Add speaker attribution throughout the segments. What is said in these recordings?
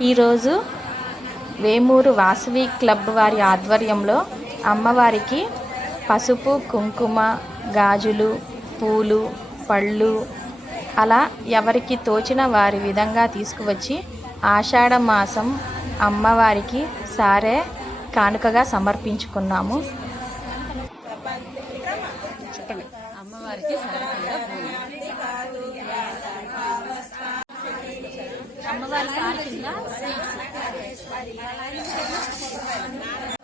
Speaker 1: ఈరోజు వేమూరు వాసవి క్లబ్ వారి ఆధ్వర్యంలో అమ్మవారికి పసుపు కుంకుమ గాజులు పూలు పళ్ళు అలా ఎవరికి తోచిన వారి విధంగా తీసుకువచ్చి ఆషాఢ మాసం అమ్మవారికి సారే కానుకగా సమర్పించుకున్నాము. అమ్మవారికి సారథిగా పూలు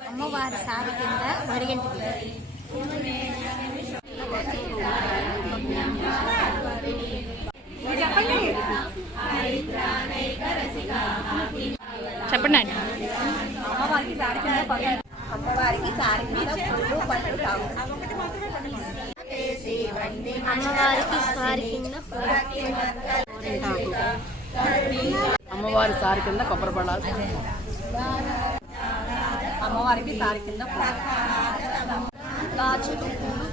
Speaker 1: అమ్మవారి సారి కింద స్వీట్స్ అమ్మవారి సారి కింద వరిగంటి బియ్యం. చెప్పండి అండి అమ్మవారికి సారి కింద అమ్మవారి సారి కింద కొబ్బరి పడాలి అమ్మవారికి సారి కింద గాజులు పూలు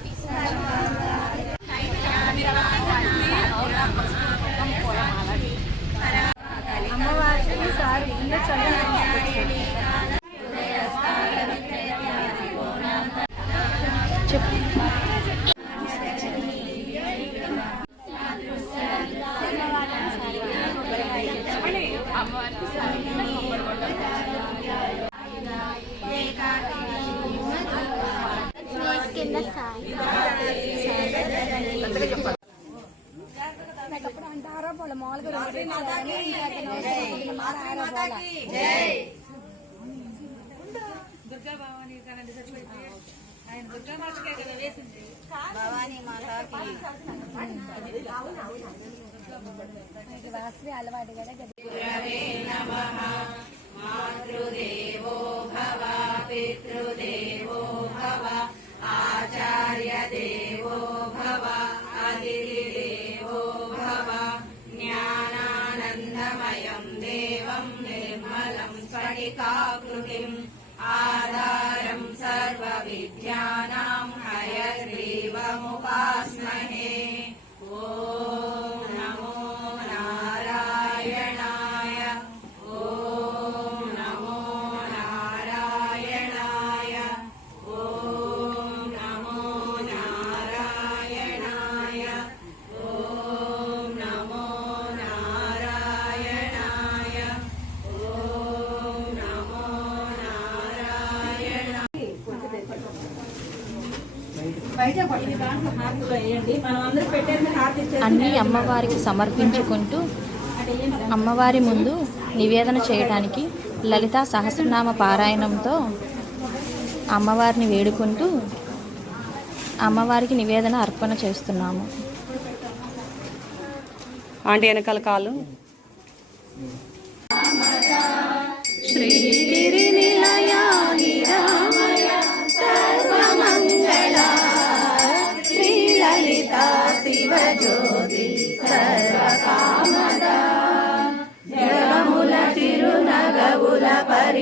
Speaker 1: అమ్మవారికి సారి కింద చల్లని
Speaker 2: అప్పుడు అంటారా? వాళ్ళ మామూలుగా దుర్గా భవానీ కనండి చచ్చిపోయింది ఆయన అలవాటు కదా कृतिम् आधारम् सर्वविद्यानाम् हयग्रीवमुपास्महे
Speaker 1: అన్నీ అమ్మవారికి సమర్పించుకుంటూ అమ్మవారి ముందు నివేదన చేయడానికి లలితా సహస్రనామ పారాయణంతో అమ్మవారిని వేడుకుంటూ అమ్మవారికి నివేదన అర్పణ చేస్తున్నాము. ఆంటీ వెనకాల కాలు.